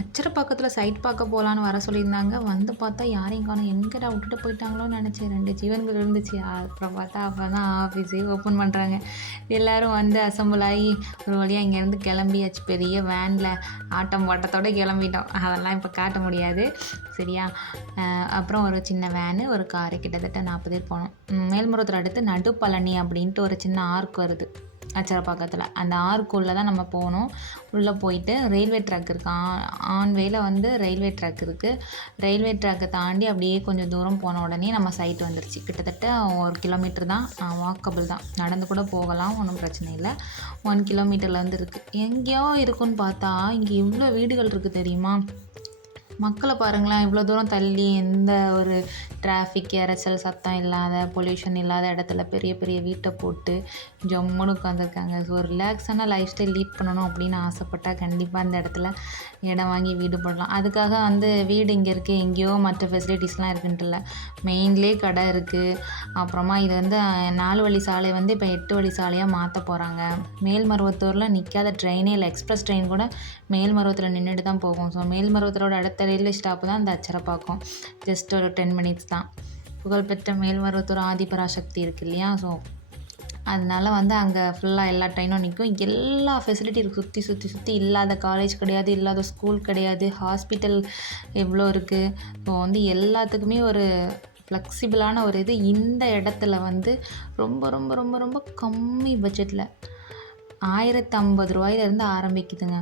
அச்சரப்பாக்கத்தில் side பார்க்க போகலான்னு வர சொல்லியிருந்தாங்க. வந்து பார்த்தா யாரையும் காணோம். எங்கடா விட்டுட்டு போயிட்டாங்களோன்னு நினச்சேன். ரெண்டு ஜீவன்கள் இருந்துச்சு. அப்புறம் பார்த்தா அப்போ தான் ஆஃபீஸே ஓப்பன் பண்ணுறாங்க எல்லோரும் வந்து அசம்பிள் ஆகி ஒரு வழியாக இங்கேருந்து கிளம்பியாச்சு. பெரிய வேனில் ஆட்டம் ஓட்டத்தோடு கிளம்பிட்டோம். அதெல்லாம் இப்போ காட்ட முடியாது. சரியா? அப்புறம் ஒரு சின்ன வேனு ஒரு காரு கிட்டத்தட்ட நாற்பது பேர் போனோம். உம் அடுத்து நடுப்பழனி அப்படின்ட்டு ஒரு சின்ன ஆர்க் வருது. அச்சரப்பாக்கத்தில் அந்த ஆர்க்குள்ளே தான் நம்ம போகணும் உள்ளே போயிட்டு ரயில்வே ட்ராக் இருக்குது ஆன் ஆன் வந்து ரயில்வே ட்ராக் இருக்குது ரயில்வே ட்ராக்கை தாண்டி அப்படியே கொஞ்சம் தூரம் போன உடனே நம்ம சைட் வந்துருச்சு. கிட்டத்தட்ட ஒரு கிலோமீட்டர் தான் வாக்கபிள் தான். நடந்து கூட போகலாம் ஒன்றும் பிரச்சனை இல்லை. ஒன் கிலோமீட்டரில் வந்து இருக்குது எங்கேயோ இருக்குன்னு பார்த்தா இங்கே இவ்வளோ வீடுகள் இருக்குது தெரியுமா? மக்களை பாருங்களேன் இவ்வளோ தூரம் தள்ளி எந்த ஒரு டிராஃபிக் இரைச்சல் சத்தம் இல்லாத பொல்யூஷன் இல்லாத இடத்துல பெரிய பெரிய வீட்டை போட்டு ஜம்முன்னு உட்காந்துருக்காங்க ஸோ ரிலாக்ஸான லைஃப் ஸ்டைல் லீட் பண்ணணும் அப்படின்னு ஆசைப்பட்டால் கண்டிப்பாக அந்த இடத்துல இடம் வாங்கி வீடு போடலாம். அதுக்காக வந்து வீடு இங்கே இருக்குது எங்கேயோ மற்ற ஃபெசிலிட்டிஸ்லாம் இருக்குன்ட்டு இல்லை மெயின்லேயே கடை இருக்குது அப்புறமா இது வந்து நாலு வழி சாலை வந்து இப்போ எட்டு வழி சாலையாக மாற்ற போகிறாங்க மேல்மருவத்தூரில் நிற்காத ட்ரெயினே இல்லை எக்ஸ்பிரஸ் ட்ரெயின் கூட மேல்மருவத்தில் நின்றுட்டு தான் போகும். ஸோ மேல்மருவத்தோட அடுத்த ரயில்வே ஸ்டாப்பு தான் இந்த அச்சரப்பாக்கம் ஜஸ்ட் ஒரு டென் மினிட்ஸ் தான். புகழ்பெற்ற மேல்மருவத்தூர் ஆதிபராசக்தி இருக்குது இல்லையா? ஸோ அதனால வந்து அங்கே ஃபுல்லாக எல்லா ட்ரெயினும் நிற்கும் எல்லா ஃபெசிலிட்டி இருக்குது சுற்றி சுற்றி சுற்றி இல்லாத காலேஜ் கிடையாது இல்லாத ஸ்கூல் கிடையாது. ஹாஸ்பிட்டல் எவ்வளோ இருக்குது ஸோ வந்து எல்லாத்துக்குமே ஒரு ஃப்ளெக்சிபிளான ஒரு இது. இந்த இடத்துல வந்து ரொம்ப ரொம்ப ரொம்ப ரொம்ப கம்மி பட்ஜெட்டில் ஆயிரத்து ஐம்பது ரூபாயிலேருந்து ஆரம்பிக்குதுங்க.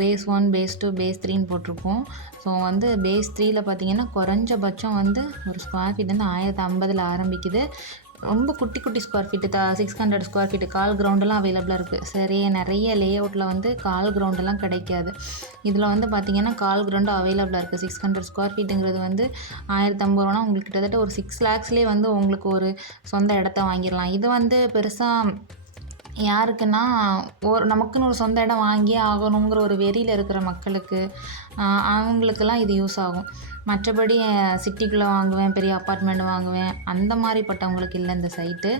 Phase one phase two phase த்ரீன்னு போட்டிருக்கோம் ஸோ வந்து பேஸ் த்ரீயில் பார்த்தீங்கன்னா குறைஞ்சபட்சம் வந்து ஒரு ஸ்கொயர் ஃபீட் வந்து ஆயிரத்து ஐம்பதில் ஆரம்பிக்குது. ரொம்ப குட்டி குட்டி square feet the six hundred square feet கால் கிரவுண்டெல்லாம் அவைலபிளாக இருக்குது சரி நிறைய லே அவுட்டில் வந்து கால் கிரவுண்டெல்லாம் கிடைக்காது. இதில் வந்து பார்த்திங்கன்னா கால் கிரவுண்டு அவைலபிளாக இருக்குது சிக்ஸ் ஹண்ட்ரட் ஸ்கொயர் ஃபீட்டுங்கிறது வந்து ஆயிரத்தி ஐம்பது ரூபானா உங்களுக்கு கிட்டத்தட்ட ஒரு சிக்ஸ் லேக்ஸ்லேயே வந்து உங்களுக்கு ஒரு சொந்த இடத்த வாங்கிடலாம். இது வந்து பெருசாக யாருக்குன்னா ஒரு நமக்குன்னு ஒரு சொந்த இடம் வாங்கியே ஆகணுங்கிற ஒரு வெறியில் இருக்கிற மக்களுக்கு அவங்களுக்குலாம் அவங்களுக்கெல்லாம் இது யூஸ் ஆகும். மற்றபடி சிட்டிக்குள்ளே வாங்குவேன் பெரிய அப்பார்ட்மெண்ட் வாங்குவேன் அந்த மாதிரிப்பட்டவங்களுக்கு இல்லை இந்த சைட்டு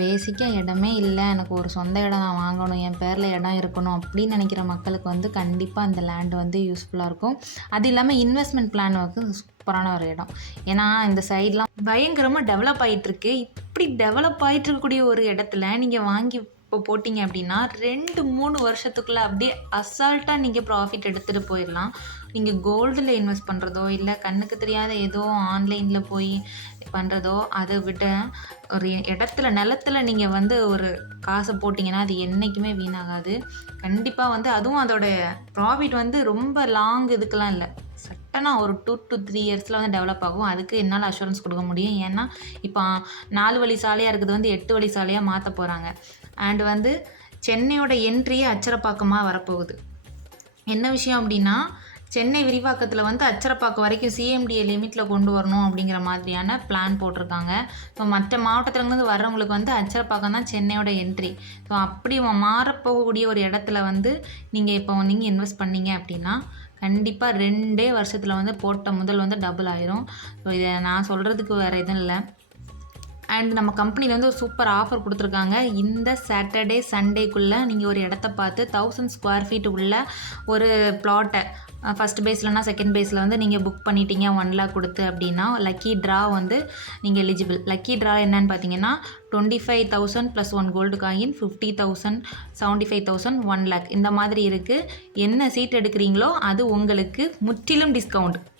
பேசிக்காக இடமே இல்லை. எனக்கு ஒரு சொந்த இடம் நான் வாங்கணும் என் பேரில் இடம் இருக்கணும் அப்படின்னு நினைக்கிற மக்களுக்கு வந்து கண்டிப்பாக இந்த லேண்ட் வந்து யூஸ்ஃபுல்லாக இருக்கும். அது இல்லாமல் இன்வெஸ்ட்மெண்ட் பிளான் வந்து சூப்பரான ஒரு இடம். ஏன்னா இந்த சைட்லாம் பயங்கரமாக டெவலப் ஆகிட்டுருக்கு இப்படி டெவலப் ஆகிட்டு இருக்கக்கூடிய ஒரு இடத்துல நீங்கள் வாங்கி இப்போ போட்டிங்க அப்படின்னா ரெண்டு மூணு வருஷத்துக்குள்ளே அப்படியே அசால்ட்டாக நீங்கள் ப்ராஃபிட் எடுத்துகிட்டு போயிடலாம். நீங்கள் கோல்டில் இன்வெஸ்ட் பண்ணுறதோ இல்லை கண்ணுக்கு தெரியாத ஏதோ ஆன்லைனில் போய் பண்ணுறதோ அதை விட ஒரு இடத்துல நிலத்துல நீங்கள் வந்து ஒரு காசை போட்டிங்கன்னா அது என்றைக்குமே வீணாகாது. கண்டிப்பாக வந்து அதுவும் அதோட ப்ராஃபிட் வந்து ரொம்ப லாங் இதுக்கெலாம் இல்லை. சட்டனா ஒரு டூ டு த்ரீ இயர்ஸில் வந்து டெவலப் ஆகும். அதுக்கு என்னால் அஷூரன்ஸ் கொடுக்க முடியும். ஏன்னா இப்போ நாலு வழி சாலையாக இருக்கிறது வந்து எட்டு வழி சாலையாக மாற்ற போகிறாங்க அண்ட் வந்து சென்னையோட என்ட்ரியே அச்சரப்பாக்கமாக வரப்போகுது. என்ன விஷயம் அப்படின்னா சென்னை விரிவாக்கத்தில் வந்து அச்சரப்பாக்கம் வரைக்கும் சிஎம்டிஏ லிமிட்டில் கொண்டு வரணும் அப்படிங்கிற மாதிரியான பிளான் போட்டிருக்காங்க. ஸோ மற்ற மாவட்டத்துலேருந்து வர்றவங்களுக்கு வந்து அச்சரப்பாக்கம் தான் சென்னையோட என்ட்ரி ஸோ அப்படி மாறப்போகக்கூடிய ஒரு இடத்துல வந்து நீங்கள் இப்போ நீங்கள் இன்வெஸ்ட் பண்ணீங்க அப்படின்னா கண்டிப்பாக ரெண்டே வருஷத்தில் வந்து போட்ட முதல் வந்து டபுள் ஆயிரும். ஸோ இதை நான் சொல்கிறதுக்கு வேறு எதுவும் இல்லை. அண்ட் நம்ம கம்பெனியில் வந்து ஒரு சூப்பர் ஆஃபர் கொடுத்துருக்காங்க. இந்த சாட்டர்டே சண்டேக்குள்ளே நீங்கள் ஒரு இடத்த பார்த்து தௌசண்ட் ஸ்கொயர் ஃபீட் உள்ள ஒரு ப்ளாட்டை ஃபஸ்ட் பேஸ்லனா செகண்ட் பேஸில் வந்து நீங்கள் புக் பண்ணிட்டீங்க ஒன் லேக் கொடுத்து அப்படின்னா லக்கி ட்ரா வந்து நீங்கள் எலிஜிபிள் லக்கி ட்ரா என்னன்னு பார்த்தீங்கன்னா twenty five thousand plus one gold coin fifty thousand seventy five thousand one lakh இந்த மாதிரி இருக்குது என்ன சீட் எடுக்கிறீங்களோ அது உங்களுக்கு முற்றிலும் டிஸ்கவுண்ட்